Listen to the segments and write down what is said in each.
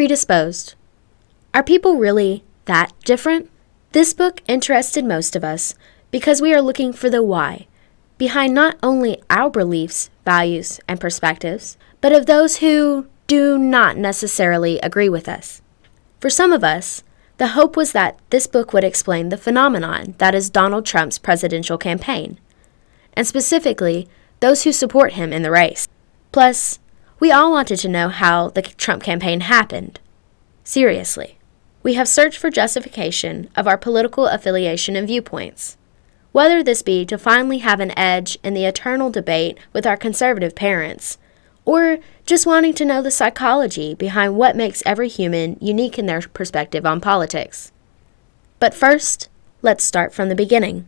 Predisposed. Are people really that different? This book interested most of us because we are looking for the why behind not only our beliefs, values, and perspectives, but of those who do not necessarily agree with us. For some of us, the hope was that this book would explain the phenomenon that is Donald Trump's presidential campaign, and specifically those who support him in the race. Plus, we all wanted to know how the Trump campaign happened. Seriously, we have searched for justification of our political affiliation and viewpoints, whether this be to finally have an edge in the eternal debate with our conservative parents, or just wanting to know the psychology behind what makes every human unique in their perspective on politics. But first, let's start from the beginning.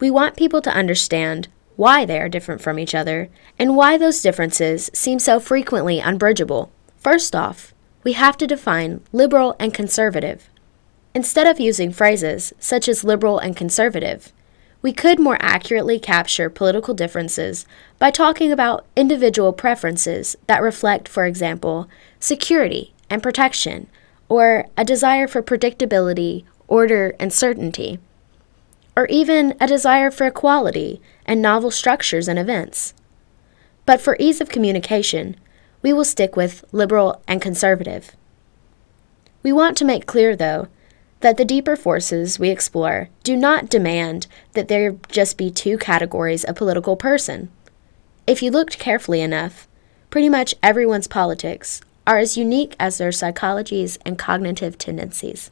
We want people to understand why they are different from each other and why those differences seem so frequently unbridgeable. First off, we have to define liberal and conservative. Instead of using phrases such as liberal and conservative, we could more accurately capture political differences by talking about individual preferences that reflect, for example, security and protection, or a desire for predictability, order, and certainty, or even a desire for equality and novel structures and events. But for ease of communication, we will stick with liberal and conservative. We want to make clear, though, that the deeper forces we explore do not demand that there just be two categories of political person. If you looked carefully enough, pretty much everyone's politics are as unique as their psychologies and cognitive tendencies.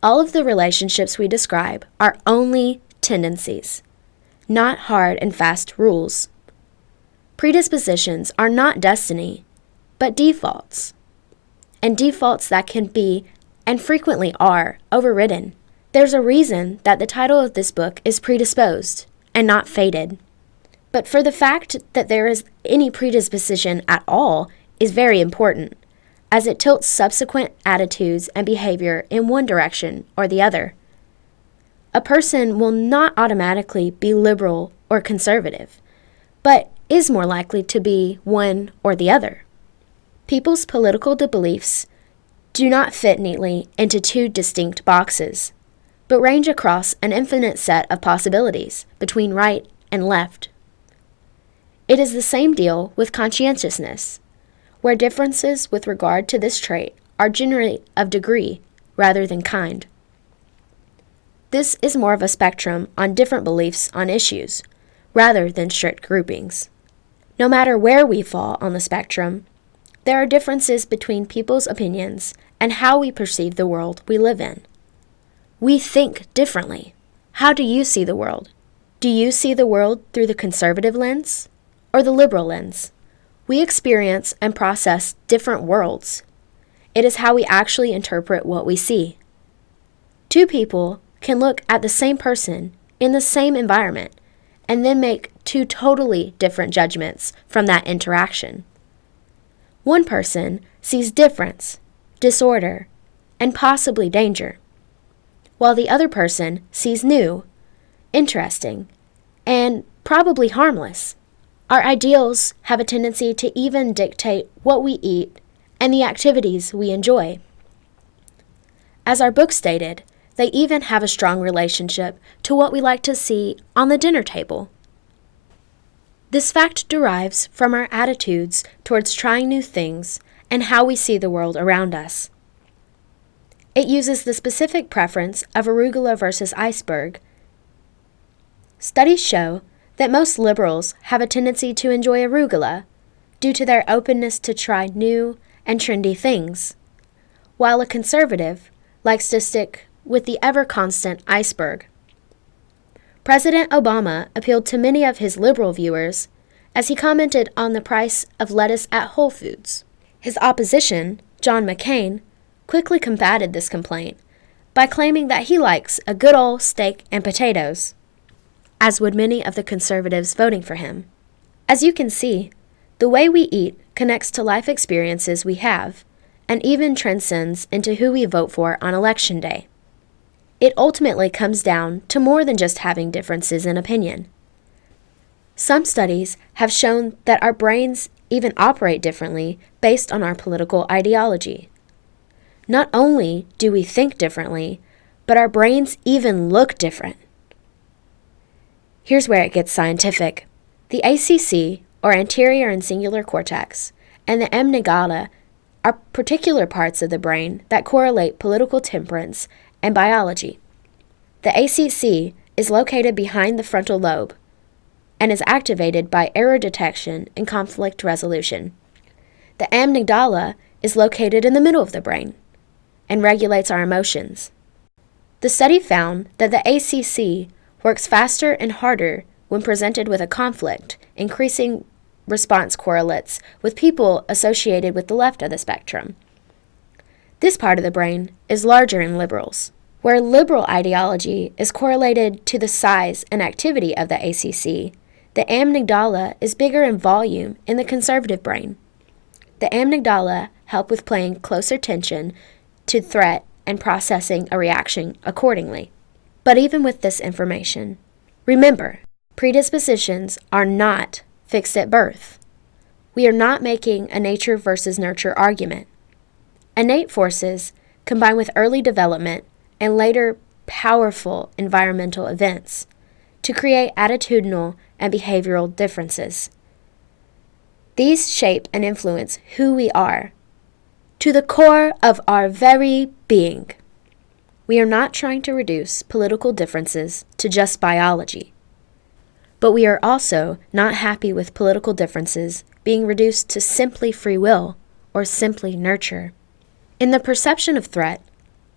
All of the relationships we describe are only tendencies, not hard and fast rules. Predispositions are not destiny, but defaults, and defaults that can be, and frequently are, overridden. There's a reason that the title of this book is Predisposed, and not Fated. But for the fact that there is any predisposition at all is very important, as it tilts subsequent attitudes and behavior in one direction or the other. A person will not automatically be liberal or conservative, but is more likely to be one or the other. People's political beliefs do not fit neatly into two distinct boxes, but range across an infinite set of possibilities between right and left. It is the same deal with conscientiousness, where differences with regard to this trait are generally of degree rather than kind. This is more of a spectrum on different beliefs on issues, rather than strict groupings. No matter where we fall on the spectrum, there are differences between people's opinions and how we perceive the world we live in. We think differently. How do you see the world? Do you see the world through the conservative lens or the liberal lens? We experience and process different worlds. It is how we actually interpret what we see. Two people can look at the same person in the same environment and then make two totally different judgments from that interaction. One person sees difference, disorder, and possibly danger, while the other person sees new, interesting, and probably harmless. Our ideals have a tendency to even dictate what we eat and the activities we enjoy. As our book stated, they even have a strong relationship to what we like to see on the dinner table. This fact derives from our attitudes towards trying new things and how we see the world around us. It uses the specific preference of arugula versus iceberg. Studies show that most liberals have a tendency to enjoy arugula due to their openness to try new and trendy things, while a conservative likes to stick with the ever-constant iceberg. President Obama appealed to many of his liberal viewers as he commented on the price of lettuce at Whole Foods. His opposition, John McCain, quickly combated this complaint by claiming that he likes a good old steak and potatoes, as would many of the conservatives voting for him. As you can see, the way we eat connects to life experiences we have and even transcends into who we vote for on Election Day. It ultimately comes down to more than just having differences in opinion. Some studies have shown that our brains even operate differently based on our political ideology. Not only do we think differently, but our brains even look different. Here's where it gets scientific. The ACC, or anterior and cingulate cortex, and the amygdala are particular parts of the brain that correlate political temperance and biology. The ACC is located behind the frontal lobe and is activated by error detection and conflict resolution. The amygdala is located in the middle of the brain and regulates our emotions. The study found that the ACC works faster and harder when presented with a conflict, increasing response correlates with people associated with the left of the spectrum. This part of the brain is larger in liberals. Where liberal ideology is correlated to the size and activity of the ACC, the amygdala is bigger in volume in the conservative brain. The amygdala help with paying closer attention to threat and processing a reaction accordingly. But even with this information, remember, predispositions are not fixed at birth. We are not making a nature versus nurture argument. Innate forces, combined with early development and later powerful environmental events, to create attitudinal and behavioral differences. These shape and influence who we are, to the core of our very being. We are not trying to reduce political differences to just biology, but we are also not happy with political differences being reduced to simply free will or simply nurture. In the perception of threat,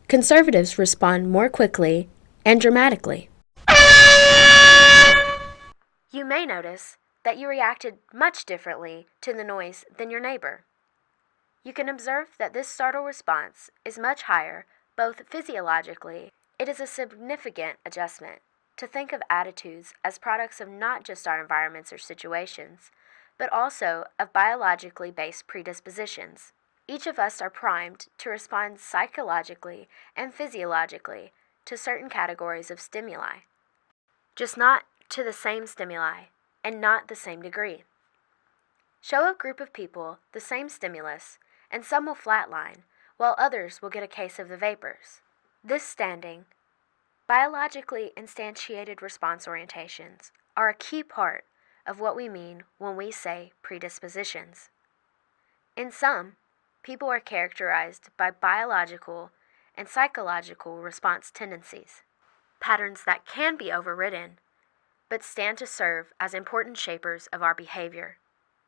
conservatives respond more quickly and dramatically. You may notice that you reacted much differently to the noise than your neighbor. You can observe that this startle response is much higher, both physiologically. It is a significant adjustment to think of attitudes as products of not just our environments or situations, but also of biologically based predispositions. Each of us are primed to respond psychologically and physiologically to certain categories of stimuli, just not to the same stimuli and not the same degree. Show a group of people the same stimulus, and some will flatline, while others will get a case of the vapors. This standing, biologically instantiated response orientations are a key part of what we mean when we say predispositions. In some, people are characterized by biological and psychological response tendencies, patterns that can be overridden, but stand to serve as important shapers of our behavior.